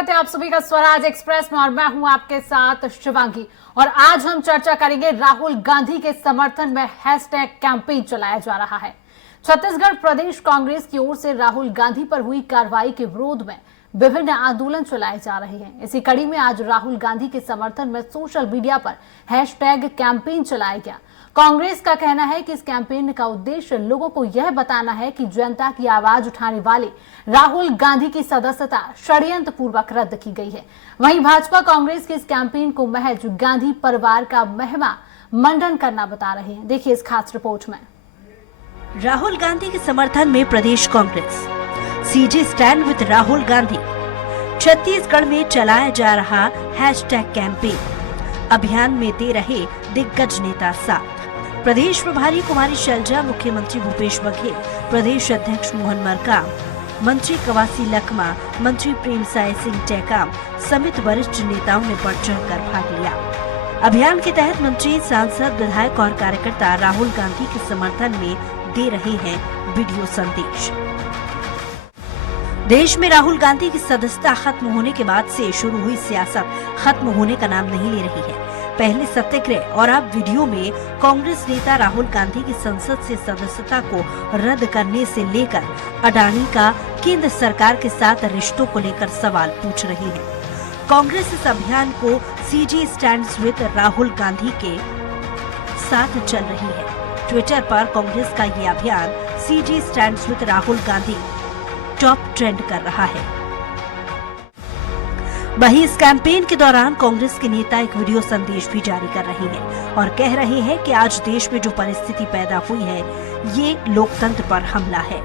स्वागत है आप सभी का स्वराज एक्सप्रेस में और मैं हूं आपके साथ शिवांगी। और आज हम चर्चा करेंगे राहुल गांधी के समर्थन में हैशटैग कैंपेन चलाया जा रहा है। छत्तीसगढ़ प्रदेश कांग्रेस की ओर से राहुल गांधी पर हुई कार्रवाई के विरोध में विभिन्न आंदोलन चलाए जा रहे हैं। इसी कड़ी में आज राहुल गांधी के समर्थन में सोशल मीडिया पर हैशटैग कैंपेन चलाया गया। कांग्रेस का कहना है कि इस कैंपेन का उद्देश्य लोगों को यह बताना है कि जनता की आवाज उठाने वाले राहुल गांधी की सदस्यता षड्यंत्र पूर्वक रद्द की गई है। वहीं भाजपा कांग्रेस के इस कैंपेन को महज गांधी परिवार का महिमा मंडन करना बता रहे हैं। देखिए इस खास रिपोर्ट में। राहुल गांधी के समर्थन में प्रदेश कांग्रेस सीजे स्टैंड विद राहुल गांधी छत्तीसगढ़ में चलाया जा रहा हैशटैग कैंपेन अभियान में दे रहे दिग्गज नेता साथ। प्रदेश प्रभारी कुमारी शैलजा, मुख्यमंत्री भूपेश बघेल, प्रदेश अध्यक्ष मोहन मरकाम, मंत्री कवासी लखमा, मंत्री प्रेम साय सिंह टेकाम समेत वरिष्ठ नेताओं ने बढ़ चढ़कर भाग लिया। अभियान के तहत मंत्री, सांसद, विधायक और कार्यकर्ता राहुल गांधी के समर्थन में दे रहे हैं वीडियो संदेश। देश में राहुल गांधी की सदस्यता खत्म होने के बाद से शुरू हुई सियासत खत्म होने का नाम नहीं ले रही है। पहले सत्याग्रह और अब वीडियो में कांग्रेस नेता राहुल गांधी की संसद से सदस्यता को रद्द करने से लेकर अडानी का केंद्र सरकार के साथ रिश्तों को लेकर सवाल पूछ रही है। कांग्रेस इस अभियान को सीजे स्टैंड्स विद राहुल गांधी के साथ चल रही है। ट्विटर पर कांग्रेस का ये अभियान सीजे stands with Rahul Gandhi top trend कर रहा है। वहीं इस कैंपेन के दौरान कांग्रेस के नेता एक वीडियो संदेश भी जारी कर रहे हैं और कह रहे हैं कि आज देश में जो परिस्थिति पैदा हुई है ये लोकतंत्र पर हमला है।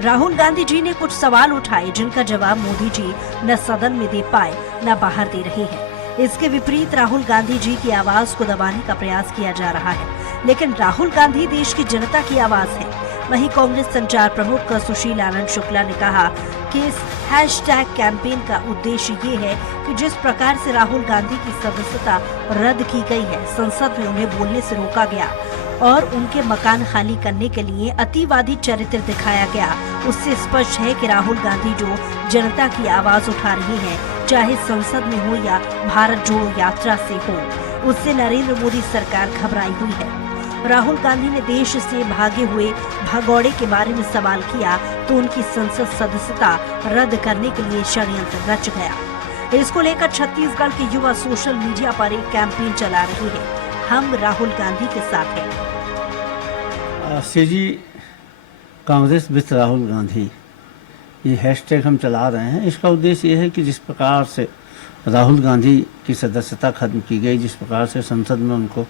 राहुल गांधी जी ने कुछ सवाल उठाए जिनका जवाब मोदी जी न सदन में दे पाए न बाहर दे रहे हैं। इसके विपरीत राहुल गांधी जी की आवाज को दबाने का प्रयास किया जा रहा है, लेकिन राहुल गांधी देश की जनता की आवाज है। वहीं कांग्रेस संचार प्रमुख सुशील आनंद शुक्ला ने कहा कि इस हैशटैग कैंपेन का उद्देश्य ये है कि जिस प्रकार से राहुल गांधी की सदस्यता रद्द की गई है, संसद में उन्हें बोलने से रोका गया और उनके मकान खाली करने के लिए अतिवादी चरित्र दिखाया गया, उससे स्पष्ट है कि राहुल गांधी जो जनता की आवाज उठा रही हैं, चाहे संसद में हो या भारत जोड़ो यात्रा से हो, उससे नरेंद्र मोदी सरकार घबराई हुई है। राहुल गांधी ने देश से भागे हुए भगौड़े के बारे में सवाल किया तो उनकी संसद सदस्यता रद्द करने के लिए षड्यंत्र रच गया। इसको लेकर छत्तीसगढ़ के युवा सोशल मीडिया पर एक कैंपेन चला रहे हैं, हम राहुल गांधी के साथ हैं। सीजी कांग्रेस विद राहुल गांधी ये हैशटैग हम चला रहे हैं। इसका उद्देश्य ये है कि जिस प्रकार से राहुल गांधी की सदस्यता खत्म की गई, जिस प्रकार से संसद में उनको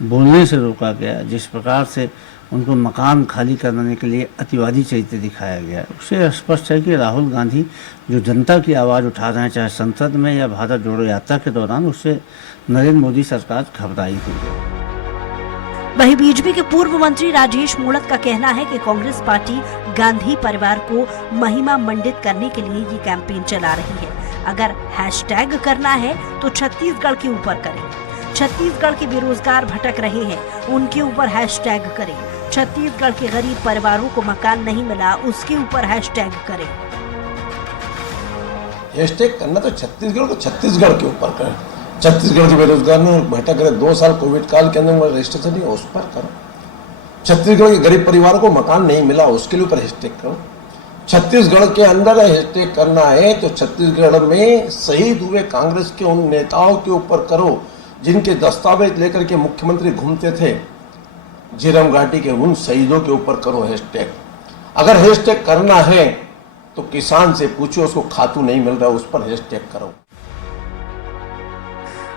बोलने से रोका गया, जिस प्रकार से उनको मकान खाली करने के लिए अतिवादी चरित्र दिखाया गया, उससे स्पष्ट है कि राहुल गांधी जो जनता की आवाज़ उठा रहे हैं, चाहे संसद में या भारत जोड़ो यात्रा के दौरान, उससे नरेंद्र मोदी सरकार घबराई हुई है। वहीं बीजेपी के पूर्व मंत्री राजेश मूणत का कहना है कि कांग्रेस पार्टी गांधी परिवार को महिमा मंडित करने के लिए ये कैंपेन चला रही है। अगर हैशटैग करना है तो छत्तीसगढ़ के ऊपर करें। छत्तीसगढ़ के बेरोजगार भटक रहे हैं, उनके ऊपर हैशटैग करें। छत्तीसगढ़ के गरीब परिवारों को मकान नहीं मिला, उसके ऊपर हैशटैग करें। हैशटैग करना तो छत्तीसगढ़ के ऊपर करें। छत्तीसगढ़ के बेरोजगार में भटक रहे 2 साल कोविड काल के अंदर रजिस्ट्रेशन नहीं, उस पर करो। छत्तीसगढ़ के गरीब परिवारों को मकान नहीं मिला, उसके ऊपर हैशटैग करो। छत्तीसगढ़ के अंदर हैशटैग करना है तो छत्तीसगढ़ में शहीद हुए कांग्रेस के उन नेताओं के ऊपर करो जिनके दस्तावेज लेकर के मुख्यमंत्री घूमते थे, झीरम घाटी के उन शहीदों के ऊपर करो हैशटैग। अगर हैशटैग करना है तो किसान से पूछो, उसको खातू नहीं मिल रहा, उस पर हैशटैग करो।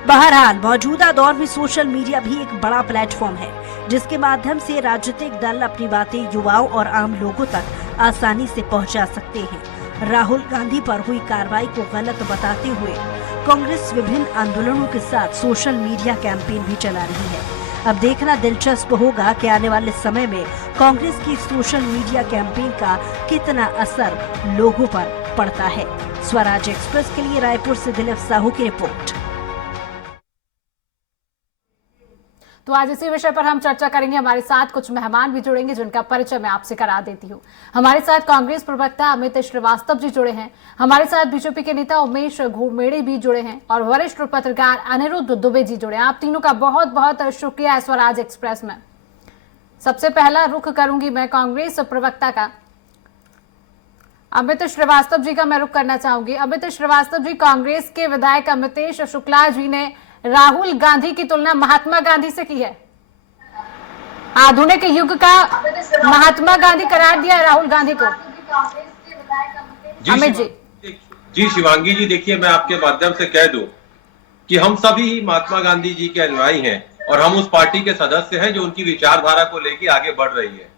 बहरहाल मौजूदा दौर में सोशल मीडिया भी एक बड़ा प्लेटफॉर्म है जिसके माध्यम से राजनीतिक दल अपनी बातें युवाओं और आम लोगों तक आसानी से पहुंचा सकते हैं। राहुल गांधी पर हुई कार्रवाई को गलत बताते हुए कांग्रेस विभिन्न आंदोलनों के साथ सोशल मीडिया कैंपेन भी चला रही है। अब देखना दिलचस्प होगा कि आने वाले समय में कांग्रेस की सोशल मीडिया कैंपेन का कितना असर लोगों पर पड़ता है। स्वराज एक्सप्रेस के लिए रायपुर से दिलीप साहू की रिपोर्ट। तो आज इसी विषय पर हम चर्चा करेंगे। हमारे साथ कुछ मेहमान भी जुड़ेंगे जिनका परिचय मैं आपसे करा देती हूँ। हमारे साथ कांग्रेस प्रवक्ता अमित श्रीवास्तव जी जुड़े हैं, हमारे साथ बीजेपी के नेता उमेश घुरमेड़े भी जुड़े हैं और वरिष्ठ पत्रकार अनिरुद्ध दुबे जी जुड़े हैं। आप तीनों का बहुत बहुत शुक्रिया स्वराज एक्सप्रेस में। सबसे पहला रुख करूंगी मैं कांग्रेस प्रवक्ता का, अमित श्रीवास्तव जी का मैं रुख करना चाहूंगी। अमित श्रीवास्तव जी, कांग्रेस के विधायक अमितेश शुक्ला जी ने राहुल गांधी की तुलना महात्मा गांधी से की है। आधुनिक युग का महात्मा गांधी करार दिया है राहुल गांधी को। अमित जी शिवांगी जी, देखिए मैं आपके माध्यम से कह दूं कि हम सभी ही महात्मा गांधी जी के अनुयायी हैं और हम उस पार्टी के सदस्य हैं जो उनकी विचारधारा को लेकर आगे बढ़ रही है।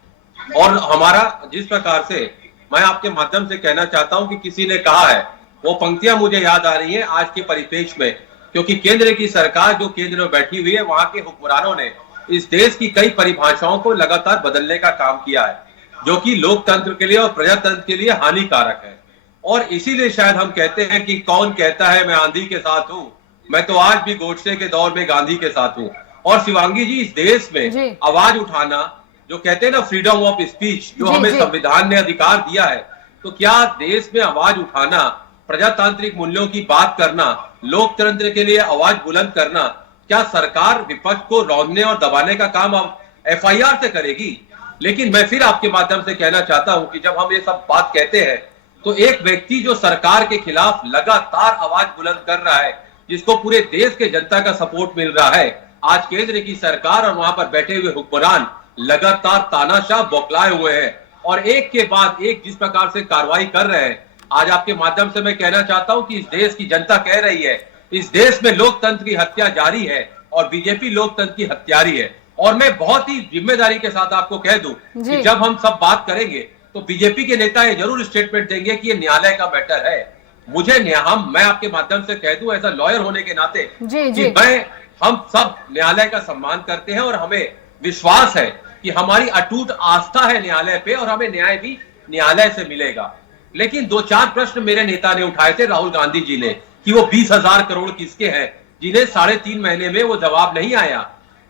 और हमारा जिस प्रकार से मैं आपके माध्यम से कहना चाहता हूं कि किसी ने कहा है, वो पंक्तियां मुझे याद आ रही हैं आज के परिप्रेक्ष्य में, क्योंकि केंद्र की सरकार जो केंद्र में बैठी हुई है वहां के हुक्मरानों ने इस देश की कई परिभाषाओं को लगातार बदलने का काम किया है, जो कि लोकतंत्र के लिए और प्रजातंत्र के लिए हानिकारक है। और इसीलिए शायद हम कहते हैं कि कौन कहता है मैं आंधी के साथ हूं, मैं तो आज भी गोडसे के दौर में गांधी के साथ हूं। और शिवांगी जी, इस देश में आवाज उठाना, जो कहते हैं ना फ्रीडम ऑफ स्पीच, जो हमें संविधान ने अधिकार दिया है, तो क्या देश में आवाज उठाना, प्रजातांत्रिक मूल्यों की बात करना, लोकतंत्र के लिए आवाज बुलंद करना, क्या सरकार विपक्ष को रौंदने और दबाने का काम अब FIR से करेगी? लेकिन मैं फिर आपके माध्यम से कहना चाहता हूं कि जब हम ये सब बात कहते हैं तो एक व्यक्ति जो सरकार के खिलाफ लगातार आवाज बुलंद कर रहा है, जिसको पूरे देश के जनता का सपोर्ट मिल रहा है, आज केंद्र की सरकार और वहां पर बैठे हुए हुक्मरान लगातार तानाशाह बौखलाए हुए हैं और एक के बाद एक जिस प्रकार से कार्रवाई कर रहे हैं। आज आपके माध्यम से मैं कहना चाहता हूं कि इस देश की जनता कह रही है इस देश में लोकतंत्र की हत्या जारी है और बीजेपी लोकतंत्र की हत्यारी है। और मैं बहुत ही जिम्मेदारी के साथ आपको कह दूं कि जब हम सब बात करेंगे तो बीजेपी के नेता ये जरूर स्टेटमेंट देंगे कि ये न्यायालय का मैटर है। मैं आपके माध्यम से कह दूं, ऐसा लॉयर होने के नाते कि हम सब न्यायालय का सम्मान करते हैं और हमें विश्वास है कि हमारी अटूट आस्था है न्यायालय पे और हमें न्याय भी न्यायालय से मिलेगा। लेकिन 2-4 प्रश्न मेरे नेता ने उठाए थे, राहुल गांधी जी ने, कि वो 20,000 करोड़ किसके हैं, जिन्हें 3.5 महीने में वो जवाब नहीं आया।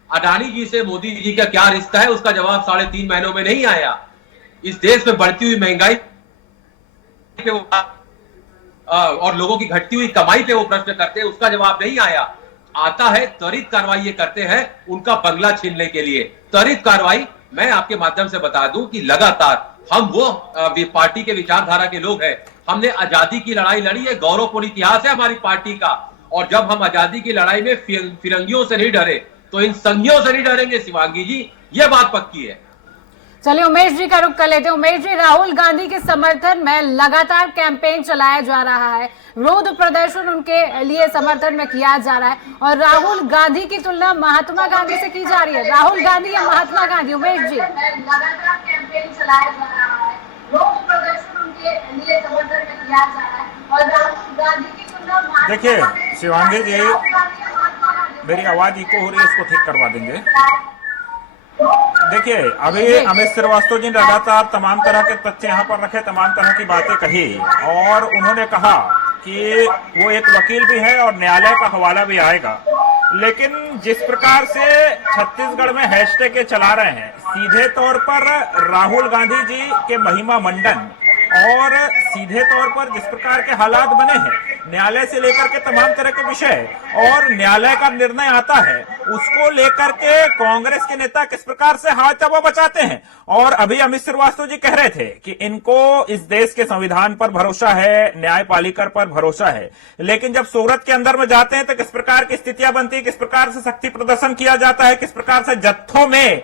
अडानी जी से मोदी जी का क्या रिश्ता है, उसका जवाब 3.5 महीनों में नहीं आया। इस देश में बढ़ती हुई महंगाई पे और लोगों की घटती हुई कमाई पे वो प्रश्न करते हैं, उसका जवाब नहीं आया। आता है त्वरित कार्रवाई ये करते हैं उनका बंगला छीनने के लिए। त्वरित कार्रवाई, मैं आपके माध्यम से बता दूं कि लगातार हम वो पार्टी के विचारधारा के लोग हैं, हमने आजादी की लड़ाई लड़ी है, गौरवपूर्ण इतिहास है हमारी पार्टी का। और जब हम आजादी की लड़ाई में फिरंगियों से नहीं डरे तो इन संगियों से नहीं डरेंगे शिवांगी जी, ये बात पक्की है। चलिए उमेश जी का रुख कर लेते हैं। उमेश जी, राहुल गांधी के समर्थन में लगातार कैंपेन चलाया जा रहा है, विरोध प्रदर्शन उनके लिए समर्थन में किया जा रहा है और राहुल गांधी की तुलना महात्मा गांधी से की जा रही है। राहुल गांधी या महात्मा गांधी? उमेश जी, लगातार कैंपेन चलाया जा रहा है, विरोध प्रदर्शन उनके लिए समर्थन में किया जा रहा है और राहुल गांधी की तुलना। देखिए शिवांगी जी, मेरी आवाज इको हो रही है, इसको ठीक करवा देंगे। देखिए, अभी अमित श्रीवास्तव जी ने लगातार तमाम तरह के तथ्य यहाँ पर रखे, तमाम तरह की बातें कही और उन्होंने कहा कि वो एक वकील भी है और न्यायालय का हवाला भी आएगा। लेकिन जिस प्रकार से छत्तीसगढ़ में हैशटैग ये चला रहे हैं, सीधे तौर पर राहुल गांधी जी के महिमा मंडन और सीधे तौर पर जिस प्रकार के हालात बने हैं, न्यायालय से लेकर के तमाम तरह के विषय और न्यायालय का निर्णय आता है, उसको लेकर के कांग्रेस के नेता किस प्रकार से हाथ तवा बचाते हैं। और अभी अमित श्रीवास्तव जी कह रहे थे कि इनको इस देश के संविधान पर भरोसा है, न्यायपालिका पर भरोसा है, लेकिन जब सूरत के अंदर में जाते हैं तो किस प्रकार की स्थितियां बनती है, किस प्रकार से शक्ति प्रदर्शन किया जाता है, किस प्रकार से जत्थों में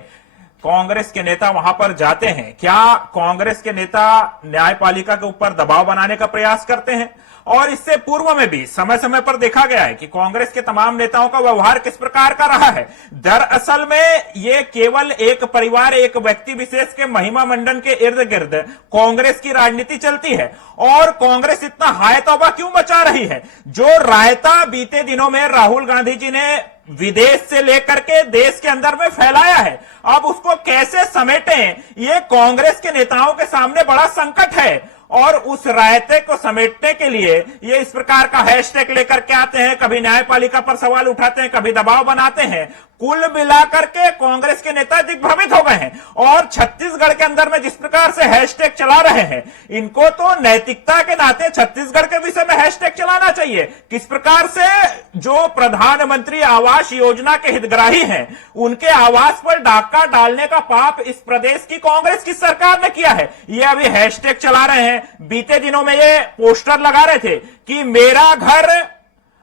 कांग्रेस के नेता वहां पर जाते हैं। क्या कांग्रेस के नेता न्यायपालिका के ऊपर दबाव बनाने का प्रयास करते हैं? और इससे पूर्व में भी समय समय पर देखा गया है कि कांग्रेस के तमाम नेताओं का व्यवहार किस प्रकार का रहा है। दरअसल में ये केवल एक परिवार, एक व्यक्ति विशेष के महिमा मंडन के इर्द गिर्द कांग्रेस की राजनीति चलती है। और कांग्रेस इतना हाय तौबा क्यों मचा रही है? जो रायता बीते दिनों में राहुल गांधी जी ने विदेश से लेकर के देश के अंदर में फैलाया है, अब उसको कैसे समेटें, ये कांग्रेस के नेताओं के सामने बड़ा संकट है। और उस रायते को समेटने के लिए ये इस प्रकार का हैशटैग लेकर के आते हैं, कभी न्यायपालिका पर सवाल उठाते हैं, कभी दबाव बनाते हैं। कुल मिलाकर के कांग्रेस के नेता दिग्भ्रमित हो गए हैं और छत्तीसगढ़ के अंदर में जिस प्रकार से हैशटैग चला रहे हैं, इनको तो नैतिकता के नाते छत्तीसगढ़ के विषय में हैशटैग चलाना चाहिए। किस प्रकार से जो प्रधानमंत्री आवास योजना के हितग्राही हैं, उनके आवास पर डाका डालने का पाप इस प्रदेश की कांग्रेस की सरकार ने किया है। ये अभी हैशटैग चला रहे हैं। बीते दिनों में ये पोस्टर लगा रहे थे कि मेरा घर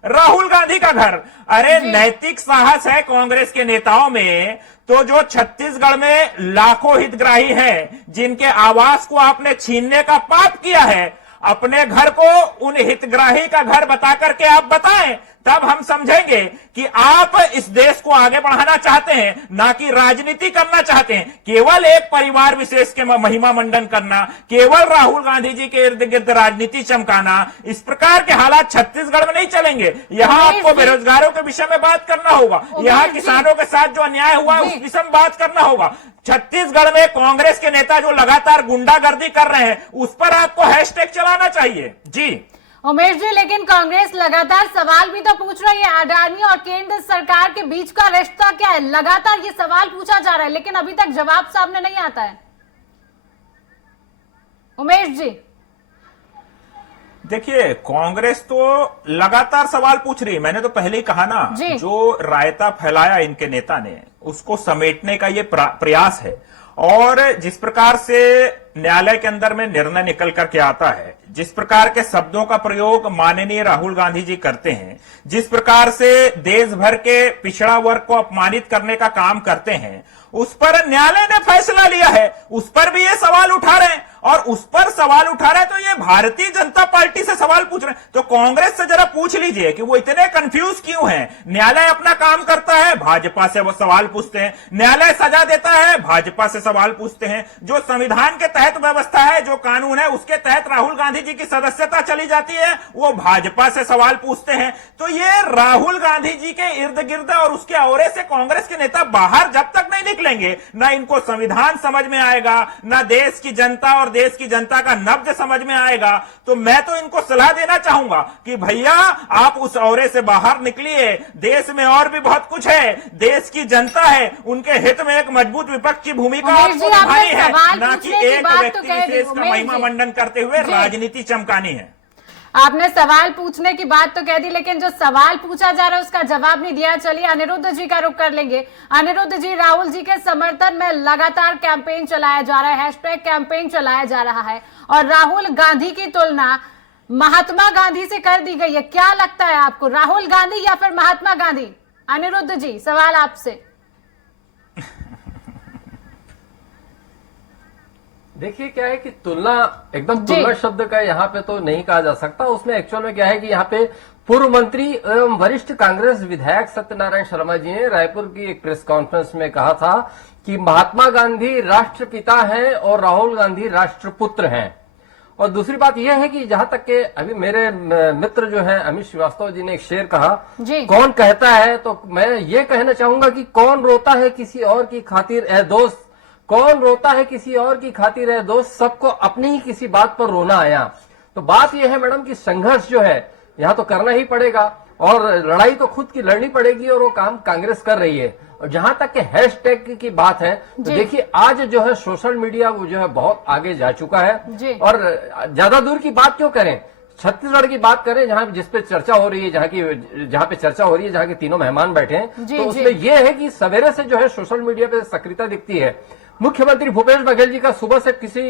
राहुल गांधी का घर। अरे नैतिक साहस है कांग्रेस के नेताओं में तो जो छत्तीसगढ़ में लाखों हितग्राही हैं, जिनके आवास को आपने छीनने का पाप किया है, अपने घर को उन हितग्राही का घर बता करके आप बताएं, तब हम समझेंगे कि आप इस देश को आगे बढ़ाना चाहते हैं, ना कि राजनीति करना चाहते हैं। केवल एक परिवार विशेष के महिमा मंडन करना, केवल राहुल गांधी जी के इर्द गिर्द राजनीति चमकाना, इस प्रकार के हालात छत्तीसगढ़ में नहीं चलेंगे। यहाँ आपको बेरोजगारों के विषय में बात करना होगा, यहाँ किसानों के साथ जो अन्याय हुआ है उस विषय में बात करना होगा। छत्तीसगढ़ में कांग्रेस के नेता जो लगातार गुंडागर्दी कर रहे हैं, उस पर आपको हैशटैग चलाना चाहिए। जी उमेश जी, लेकिन कांग्रेस लगातार सवाल भी तो पूछ रही है, अडानी और केंद्र सरकार के बीच का रिश्ता क्या है? लगातार ये सवाल पूछा जा रहा है, लेकिन अभी तक जवाब सामने नहीं आता है। उमेश जी देखिए, कांग्रेस तो लगातार सवाल पूछ रही है। मैंने तो पहले ही कहा ना, जो रायता फैलाया इनके नेता ने, उसको समेटने का ये प्रयास है। और जिस प्रकार से न्यायालय के अंदर में निर्णय निकल करके आता है, जिस प्रकार के शब्दों का प्रयोग माननीय राहुल गांधी जी करते हैं, जिस प्रकार से देश भर के पिछड़ा वर्ग को अपमानित करने का काम करते हैं, उस पर न्यायालय ने फैसला लिया है। उस पर भी ये सवाल उठा रहे हैं और उस पर सवाल उठा रहे हैं तो ये भारतीय जनता पार्टी से सवाल पूछ रहे हैं। तो कांग्रेस से जरा पूछ लीजिए कि वो इतने कंफ्यूज क्यों हैं। न्यायालय अपना काम करता है, भाजपा से वो सवाल पूछते हैं। न्यायालय सजा देता है, भाजपा से सवाल पूछते हैं। जो संविधान के तहत व्यवस्था है, जो कानून है, उसके तहत राहुल गांधी जी की सदस्यता चली जाती है, वो भाजपा से सवाल पूछते हैं। तो ये राहुल गांधी जी के इर्द गिर्द और उसके औरे से कांग्रेस के नेता बाहर जब तक नहीं निकलेंगे, ना इनको संविधान समझ में आएगा, ना देश की जनता और देश की जनता का नब्ज समझ में आएगा। तो मैं तो इनको सलाह देना चाहूंगा कि भैया आप उस औरे से बाहर निकलिए। देश में और भी बहुत कुछ है, देश की जनता है, उनके हित में एक मजबूत विपक्ष की भूमिका आपको निभानी है, ना कि एक व्यक्ति विशेष का महिमा मंडन करते हुए राजनीति चमकानी है। आपने सवाल पूछने की बात तो कह दी, लेकिन जो सवाल पूछा जा रहा है उसका जवाब नहीं दिया। चलिए अनिरुद्ध जी का रुख कर लेंगे। अनिरुद्ध जी, राहुल जी के समर्थन में लगातार कैंपेन चलाया जा रहा है, हैशटैग कैंपेन चलाया जा रहा है और राहुल गांधी की तुलना महात्मा गांधी से कर दी गई है। क्या लगता है आपको, राहुल गांधी या फिर महात्मा गांधी? अनिरुद्ध जी, सवाल आपसे। देखिए क्या है कि तुलना, एकदम तुलना शब्द का यहाँ पे तो नहीं कहा जा सकता। उसमें एक्चुअल में क्या है कि यहाँ पे पूर्व मंत्री एवं वरिष्ठ कांग्रेस विधायक सत्यनारायण शर्मा जी ने रायपुर की एक प्रेस कॉन्फ्रेंस में कहा था कि महात्मा गांधी राष्ट्रपिता हैं और राहुल गांधी राष्ट्रपुत्र हैं। और दूसरी बात यह है कि जहां तक के अभी मेरे मित्र जो हैं अमित श्रीवास्तव जी ने एक शेर कहा, कौन कहता है, तो मैं ये कहना चाहूंगा कि कौन रोता है किसी और की खातिर ए दोस्त, कौन रोता है किसी और की खातिर है दोस्त, सबको अपनी ही किसी बात पर रोना आया। तो बात यह है मैडम कि संघर्ष जो है यहाँ तो करना ही पड़ेगा और लड़ाई तो खुद की लड़नी पड़ेगी और वो काम कांग्रेस कर रही है। और जहां तक के हैशटैग की बात है तो देखिए आज जो है सोशल मीडिया वो जो है बहुत आगे जा चुका है। और ज्यादा दूर की बात क्यों करें, छत्तीसगढ़ की बात करें जहां जिसपे चर्चा हो रही है, जहां पे चर्चा हो रही है, जहां के तीनों मेहमान बैठे हैं, तो उसमें यह है कि सवेरे से जो है सोशल मीडिया पे सक्रियता दिखती है। मुख्यमंत्री भूपेश बघेल जी का सुबह से किसी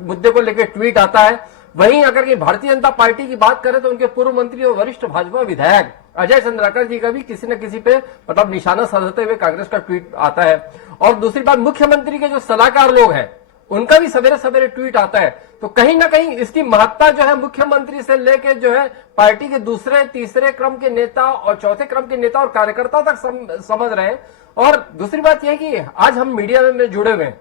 मुद्दे को लेकर ट्वीट आता है। वहीं अगर कि भारतीय जनता पार्टी की बात करें तो उनके पूर्व मंत्री और वरिष्ठ भाजपा विधायक अजय चंद्राकर जी का भी किसी न किसी पे मतलब निशाना साधते हुए कांग्रेस का ट्वीट आता है। और दूसरी बात, मुख्यमंत्री के जो सलाहकार लोग हैं उनका भी सवेरे सवेरे ट्वीट आता है। तो कहीं ना कहीं इसकी महत्ता जो है मुख्यमंत्री से लेके जो है पार्टी के दूसरे तीसरे क्रम के नेता और चौथे क्रम के नेता और कार्यकर्ता तक समझ रहे हैं। और दूसरी बात यह कि आज हम मीडिया में जुड़े हुए हैं,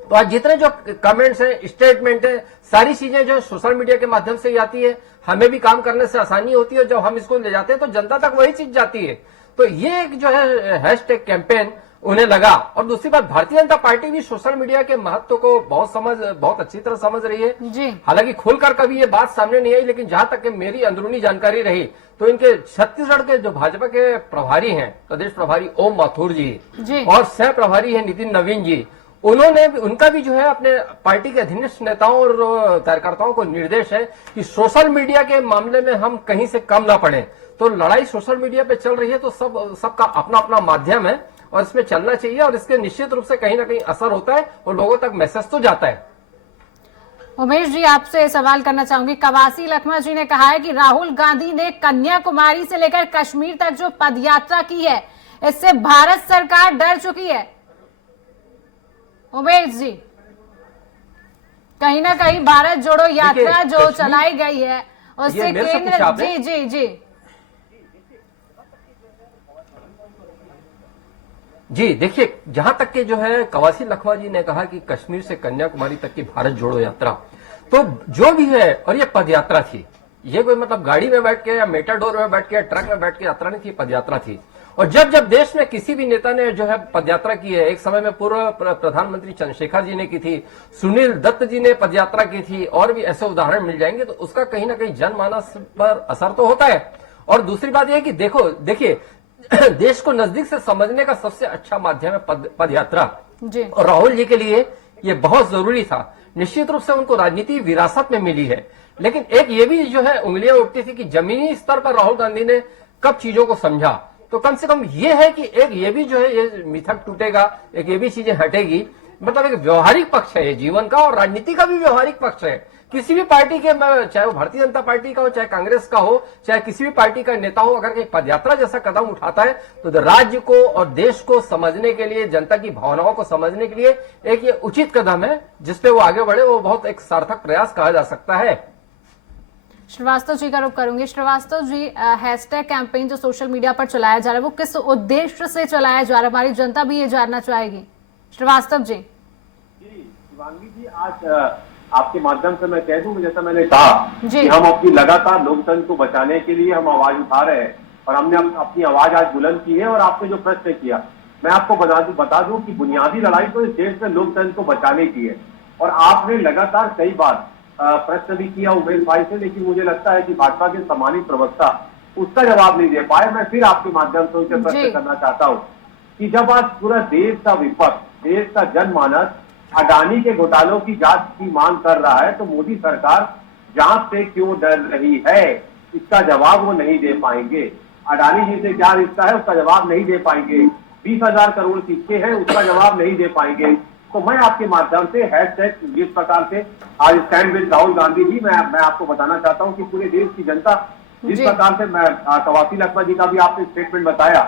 तो आज जितने जो कमेंट्स हैं, स्टेटमेंट है, सारी चीजें जो सोशल मीडिया के माध्यम से आती है, हमें भी काम करने से आसानी होती है। जब हम इसको ले जाते हैं तो जनता तक वही चीज जाती है। तो ये एक जो है हैशटैग कैंपेन उन्हें लगा। और दूसरी बात, भारतीय जनता पार्टी भी सोशल मीडिया के महत्व को बहुत अच्छी तरह समझ रही है जी। हालांकि खुलकर कभी ये बात सामने नहीं आई, लेकिन जहां तक कि मेरी अंदरूनी जानकारी रही तो इनके छत्तीसगढ़ के जो भाजपा के प्रभारी हैं, प्रदेश प्रभारी ओम माथुर जी और सह प्रभारी है नितिन नवीन जी, उनका भी जो है अपने पार्टी के अधीनस्थ नेताओं और कार्यकर्ताओं को निर्देश है कि सोशल मीडिया के मामले में हम कहीं से कम ना पड़े। तो लड़ाई सोशल मीडिया पे चल रही है तो सबका अपना अपना माध्यम है और इसमें चलना चाहिए और इसके निश्चित रूप से कहीं ना कहीं असर होता है और लोगों तक मैसेज तो जाता है। उमेश जी, आपसे सवाल करना चाहूंगी। कवासी लखमा जी ने कहा है कि राहुल गांधी ने कन्याकुमारी से लेकर कश्मीर तक जो पदयात्रा की है, इससे भारत सरकार डर चुकी है। उमेश जी, कहीं ना कहीं भारत जोड़ो यात्रा जो चलाई गई है उससे केंद्र जी जी देखिए, जहां तक के जो है कवासी लखमा जी ने कहा कि कश्मीर से कन्याकुमारी तक की भारत जोड़ो यात्रा, तो जो भी है, और ये पदयात्रा थी, ये कोई मतलब गाड़ी में बैठ के या मेटाडोर में बैठ के या ट्रक में बैठ के यात्रा नहीं थी, पदयात्रा थी। और जब देश में किसी भी नेता ने जो है पदयात्रा की है, एक समय में पूर्व प्रधानमंत्री चंद्रशेखर जी ने की थी, सुनील दत्त जी ने पदयात्रा की थी, और भी ऐसे उदाहरण मिल जाएंगे, तो उसका कहीं ना कहीं जनमानस पर असर तो होता है। और दूसरी बात यह कि देखिए देश को नजदीक से समझने का सबसे अच्छा माध्यम है पदयात्रा, और राहुल जी के लिए ये बहुत जरूरी था। निश्चित रूप से उनको राजनीति विरासत में मिली है, लेकिन एक ये भी जो है उंगलियां उठती थी कि जमीनी स्तर पर राहुल गांधी ने कब चीजों को समझा। तो कम से कम ये है कि एक ये भी जो है ये मिथक टूटेगा, एक ये भी चीजें हटेगी। मतलब एक व्यवहारिक पक्ष है ये जीवन का, और राजनीति का भी व्यवहारिक पक्ष है। किसी भी पार्टी के, चाहे वो भारतीय जनता पार्टी का हो, चाहे कांग्रेस का हो, चाहे किसी भी पार्टी का नेता हो, अगर कहीं पदयात्रा जैसा कदम उठाता है तो राज्य को और देश को समझने के लिए, जनता की भावनाओं को समझने के लिए एक ये उचित कदम है जिसपे वो आगे बढ़े। वो बहुत एक सार्थक प्रयास कहा जा सकता है। श्रीवास्तव जी का रुख करूंगी। श्रीवास्तव जी, हैशटैग कैंपेन जो सोशल मीडिया पर चलाया जा रहा है वो किस उद्देश्य से चलाया जा रहा है, हमारी जनता भी ये जानना चाहेगी। श्रीवास्तव जी। शिवांगी जी, आज आपके माध्यम से मैं कह दूं, जैसा मैंने कहा कि हम अपनी लगातार लोकतंत्र को बचाने के लिए हम आवाज उठा रहे हैं, और हमने अपनी आवाज आज बुलंद की है। और आपने जो प्रश्न किया, मैं आपको बता दूं कि बुनियादी लड़ाई तो इस देश में लोकतंत्र को बचाने की है। और आपने लगातार कई बार प्रश्न भी किया उमेश भाई से, लेकिन मुझे लगता है कि भाजपा के सम्मानित प्रवक्ता उसका जवाब नहीं दे पाए। मैं फिर आपके माध्यम से उनसे प्रश्न करना चाहता हूँ कि जब आज पूरा देश का विपक्ष, देश का जनमानस अडानी के घोटालों की जांच की मांग कर रहा है, तो मोदी सरकार जांच से क्यों डर रही है, इसका जवाब वो नहीं दे पाएंगे। अडानी जी से क्या रिश्ता है, उसका जवाब नहीं दे पाएंगे। 20,000 करोड़ सिक्के हैं, उसका जवाब नहीं दे पाएंगे। तो मैं आपके माध्यम से हैशटैग जिस प्रकार से आज स्टैंड विद राहुल गांधी जी, मैं आपको बताना चाहता हूँ कि पूरे देश की जनता जिस प्रकार से, मैं कवासी लखमा जी का भी आपने स्टेटमेंट बताया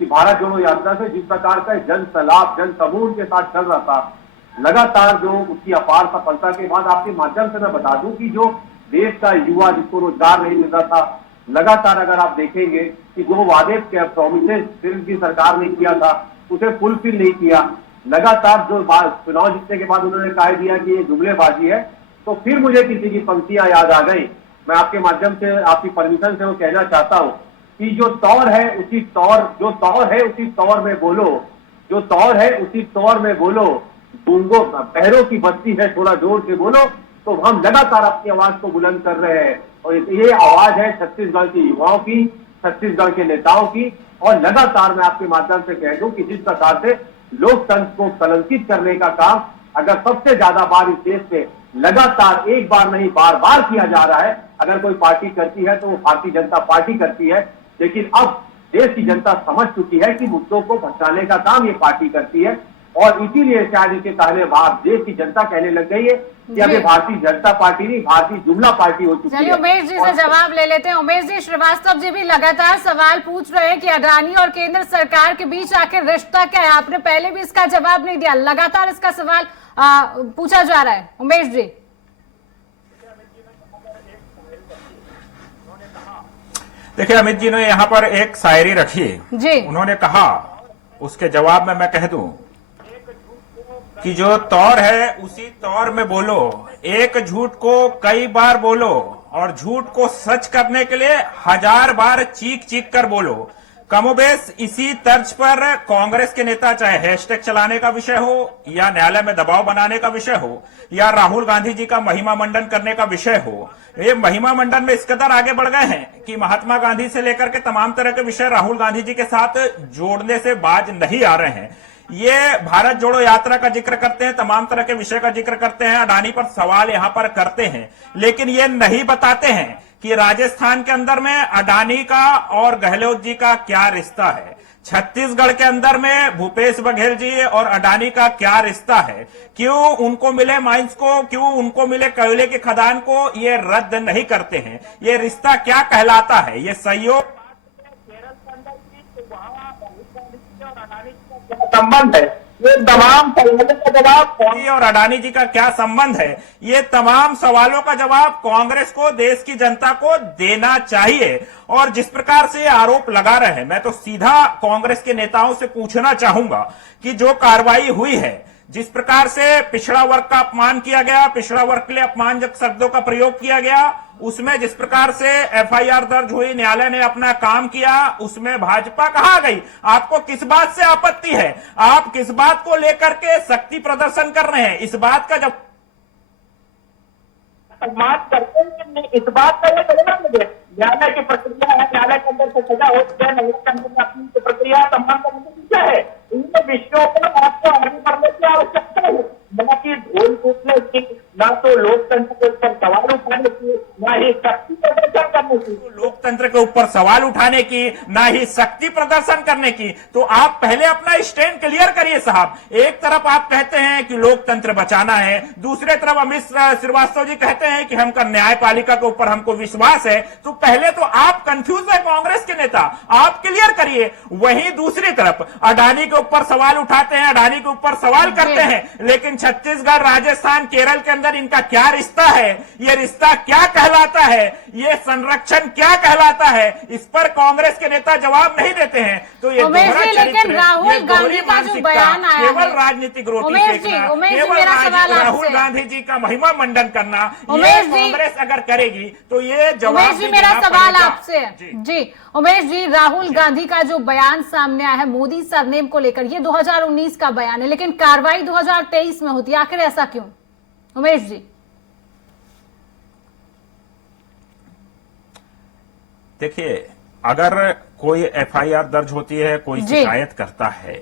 कि भारत जोड़ो यात्रा से जिस प्रकार का जन सलाह, जन समूह के साथ चल रहा था, लगातार जो उसकी अपार सफलता के बाद आपके माध्यम से मैं बता दूं कि जो देश का युवा जिसको रोजगार नहीं मिल रहा था, लगातार अगर आप देखेंगे कि जो वादे प्रोमिसेस सिर्फ की सरकार ने किया था उसे फुलफिल नहीं किया। लगातार जो चुनाव जीतने के बाद उन्होंने कह दिया कि ये जुमलेबाजी है, तो फिर मुझे किसी की पंक्तियां याद आ गई। मैं आपके माध्यम से, आपकी परमिशन से वो कहना चाहता हूँ कि जो तौर है उसी तौर में बोलो, जो तौर है उसी तौर में बोलो, गूंगो पैरों की बस्ती है थोड़ा जोर से बोलो। तो हम लगातार अपनी आवाज को बुलंद कर रहे हैं, और ये आवाज है छत्तीसगढ़ के युवाओं की, छत्तीसगढ़ के नेताओं की। और लगातार मैं आपके माध्यम से कह दूं कि जिस प्रकार से लोकतंत्र को कलंकित करने का काम अगर सबसे ज्यादा बार इस देश में लगातार एक बार नहीं बार बार किया जा रहा है, अगर कोई पार्टी करती है तो वो भारतीय जनता पार्टी करती है। लेकिन अब देश की जनता समझ चुकी है कि मुद्दों को भटकाने का काम ये पार्टी करती है, और इसीलिए शायद इसके पहले देश की जनता कहने लग गई है कि अब ये भारतीय जनता पार्टी नहीं, भारतीय जुमला पार्टी हो चुकी है। चलिए उमेश जी से जवाब ले लेते हैं। उमेश जी, श्रीवास्तव जी भी लगातार सवाल पूछ रहे हैं कि अडानी और केंद्र सरकार के बीच आखिर रिश्ता क्या है। आपने पहले भी इसका जवाब नहीं दिया, लगातार इसका सवाल पूछा जा रहा है। उमेश जी। देखिए, अमित जी ने यहाँ पर एक शायरी रखी जी। उन्होंने कहा, उसके जवाब में मैं कह दूं कि जो तौर है उसी तौर में बोलो, एक झूठ को कई बार बोलो और झूठ को सच करने के लिए 1000 बार चीख चीख कर बोलो। कमोबेश इसी तर्ज पर कांग्रेस के नेता चाहे हैशटैग चलाने का विषय हो या न्यायालय में दबाव बनाने का विषय हो या राहुल गांधी जी का महिमा मंडन करने का विषय हो, ये महिमा मंडन में इस कदर आगे बढ़ गए हैं कि महात्मा गांधी से लेकर के तमाम तरह के विषय राहुल गांधी जी के साथ जोड़ने से बाज नहीं आ रहे हैं। ये भारत जोड़ो यात्रा का जिक्र करते हैं, तमाम तरह के विषय का जिक्र करते हैं, अडानी पर सवाल यहां पर करते हैं, लेकिन ये नहीं बताते हैं कि राजस्थान के अंदर में अडानी का और गहलोत जी का क्या रिश्ता है, छत्तीसगढ़ के अंदर में भूपेश बघेल जी और अडानी का क्या रिश्ता है, क्यों उनको मिले माइंस को, क्यों उनको मिले कोयले के खदान को ये रद्द नहीं करते हैं, ये रिश्ता क्या कहलाता है, ये सहयोग संबंध है, ये तमाम सवालों का जवाब और अडानी जी का क्या संबंध है, ये तमाम सवालों का जवाब कांग्रेस को, देश की जनता को देना चाहिए। और जिस प्रकार से ये आरोप लगा रहे हैं, मैं तो सीधा कांग्रेस के नेताओं से पूछना चाहूंगा कि जो कार्रवाई हुई है, जिस प्रकार से पिछड़ा वर्ग का अपमान किया गया, पिछड़ा वर्ग के लिए अपमानजनक शब्दों का प्रयोग किया गया, उसमें जिस प्रकार से एफआईआर दर्ज हुई, न्यायालय ने अपना काम किया, उसमें भाजपा कहां गई? आपको किस बात से आपत्ति है? आप किस बात को लेकर के शक्ति प्रदर्शन कर रहे हैं? इस बात का जब सम्मान करते हैं, इस बात का ये कहना मुझे न्यायालय की प्रक्रिया है, न्यायालय के अंदर से सजा होती है, न्यायालय अपनी प्रक्रिया सम्मान करने की क्या है? इन विषयों पर आपको आगे बढ़ने की आवश्यकता है, न कि ढोल कूटने की, न तो लोकतंत्र के ऊपर सवाल उठाने की, न ही शक्ति प्रदर्शन करने की। लोकतंत्र के ऊपर सवाल उठाने की, न ही शक्ति प्रदर्शन करने की। तो आप पहले अपना स्टैंड क्लियर करिए साहब। एक तरफ आप कहते हैं कि लोकतंत्र बचाना है, दूसरे तरफ अमित श्रीवास्तव जी कहते हैं कि हमका न्यायपालिका के ऊपर हमको विश्वास है। तो पहले तो आप कंफ्यूज है कांग्रेस के नेता, आप क्लियर करिए। वहीं दूसरी तरफ अडानी के ऊपर सवाल उठाते हैं, अडानी के ऊपर सवाल करते हैं, लेकिन छत्तीसगढ़, राजस्थान, केरल के अंदर इनका क्या रिश्ता है, ये रिश्ता क्या कहलाता है, ये संरक्षण क्या कहलाता है, इस पर कांग्रेस के नेता जवाब नहीं देते हैं। तो ये दोहरा लेकिन राहुल गांधी का जो बयान आया है, केवल राजनीतिक रोटी सेकना, केवल राहुल गांधी जी का महिमा मंडन करना, ये कांग्रेस अगर करेगी तो ये जवाब उमेश जी, मेरा सवाल आपसे जी उमेश जी, राहुल गांधी का जो बयान सामने आया है मोदी सरनेम को लेकर, ये 2019 का बयान है, लेकिन कार्रवाई 2023 में होती है, आखिर ऐसा क्यों? उमेश जी, देखिए, अगर कोई एफआईआर दर्ज होती है, कोई शिकायत करता है,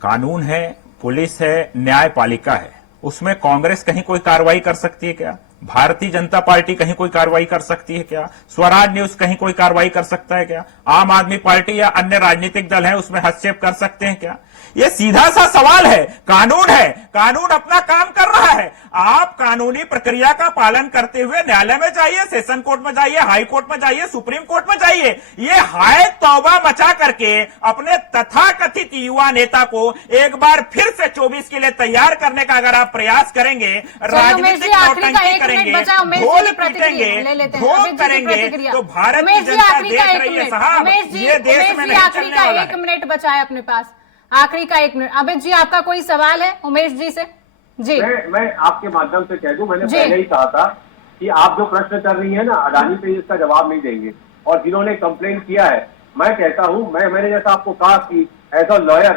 कानून है, पुलिस है, न्यायपालिका है, उसमें कांग्रेस कहीं कोई कार्रवाई कर सकती है क्या? भारतीय जनता पार्टी कहीं कोई कार्रवाई कर सकती है क्या? स्वराज न्यूज कहीं कोई कार्रवाई कर सकता है क्या? आम आदमी पार्टी या अन्य राजनीतिक दल हैं उसमें हस्तक्षेप कर सकते हैं क्या? ये सीधा सा सवाल है। कानून है, कानून अपना काम कर रहा है। आप कानूनी प्रक्रिया का पालन करते हुए न्यायालय में जाइए, सेशन कोर्ट में जाइए, हाई कोर्ट में जाइए, सुप्रीम कोर्ट में जाइए। ये हाय तौबा मचा करके अपने तथाकथित युवा नेता को एक बार फिर से 24 के लिए तैयार करने का अगर आप प्रयास करेंगे, राजनीतिक नौटंकी करेंगे, ढोल पीटेंगे, ढोल करेंगे, तो भारत की जनता देख रही है साहब, ये देश में नहीं चलने वाला है। 1 मिनट बचा है अपने पास, आखिरी का 1 मिनट। अमित जी, आपका कोई सवाल है उमेश जी से? जी, मैं आपके माध्यम से कह दूं, मैंने पहले ही कहा था कि आप जो प्रश्न कर रही हैं ना, अडानी पे इसका जवाब नहीं देंगे, और जिन्होंने कंप्लेन किया है, मैं कहता हूं, मैंने जैसा आपको कहा कि एज अ लॉयर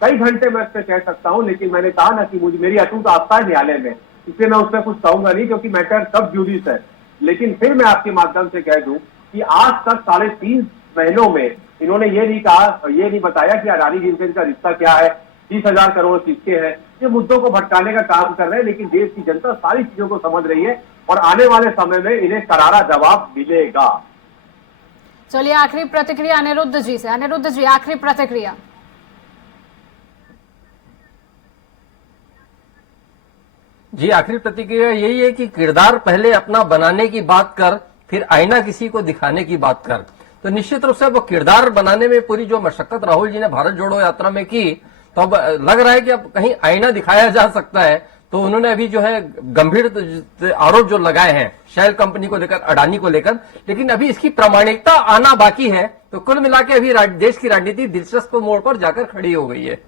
कई घंटे मैं इससे कह सकता हूं, लेकिन मैंने कहा ना कि मुझे मेरी अटूट आस्था है न्यायालय में, इसलिए मैं उसमें कुछ कहूंगा नहीं, क्योंकि मैटर सब जुडिस है। लेकिन फिर मैं आपके माध्यम से कह दूं कि आज तक 3.5 महीनों में इन्होंने ये नहीं कहा, ये नहीं बताया कि अडानी जी से इनका रिश्ता क्या है, 30,000 करोड़ किसके हैं। ये मुद्दों को भटकाने का काम कर रहे हैं, लेकिन देश की जनता सारी चीजों को समझ रही है और आने वाले समय में इन्हें करारा जवाब मिलेगा। चलिए, आखिरी प्रतिक्रिया अनिरुद्ध जी से। अनिरुद्ध जी, आखिरी प्रतिक्रिया। जी, आखिरी प्रतिक्रिया यही है कि किरदार पहले अपना बनाने की बात कर, फिर आईना किसी को दिखाने की बात कर। तो निश्चित रूप से वो किरदार बनाने में पूरी जो मशक्कत राहुल जी ने भारत जोड़ो यात्रा में की, तो अब लग रहा है कि अब कहीं आईना दिखाया जा सकता है। तो उन्होंने अभी जो है गंभीर आरोप जो लगाए हैं शेल कंपनी को लेकर, अडानी को लेकर, लेकिन अभी इसकी प्रामाणिकता आना बाकी है। तो कुल मिला के अभी देश की राजनीति दिलचस्प मोड़ पर जाकर खड़ी हो गई है।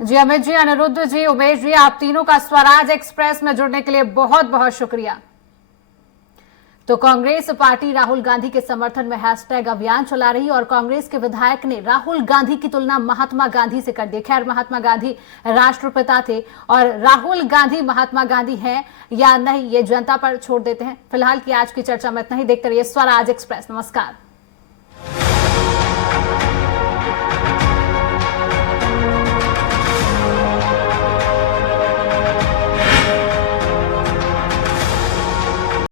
जी, अमित जी, अनिरुद्ध जी, उमेश जी, आप तीनों का स्वराज एक्सप्रेस में जुड़ने के लिए बहुत बहुत शुक्रिया। तो कांग्रेस पार्टी राहुल गांधी के समर्थन में हैशटैग अभियान चला रही और कांग्रेस के विधायक ने राहुल गांधी की तुलना महात्मा गांधी से कर दी। खैर, महात्मा गांधी राष्ट्रपिता थे और राहुल गांधी महात्मा गांधी हैं या नहीं, ये जनता पर छोड़ देते हैं। फिलहाल की आज की चर्चा में इतना ही। देखते रहिए स्वराज एक्सप्रेस। नमस्कार।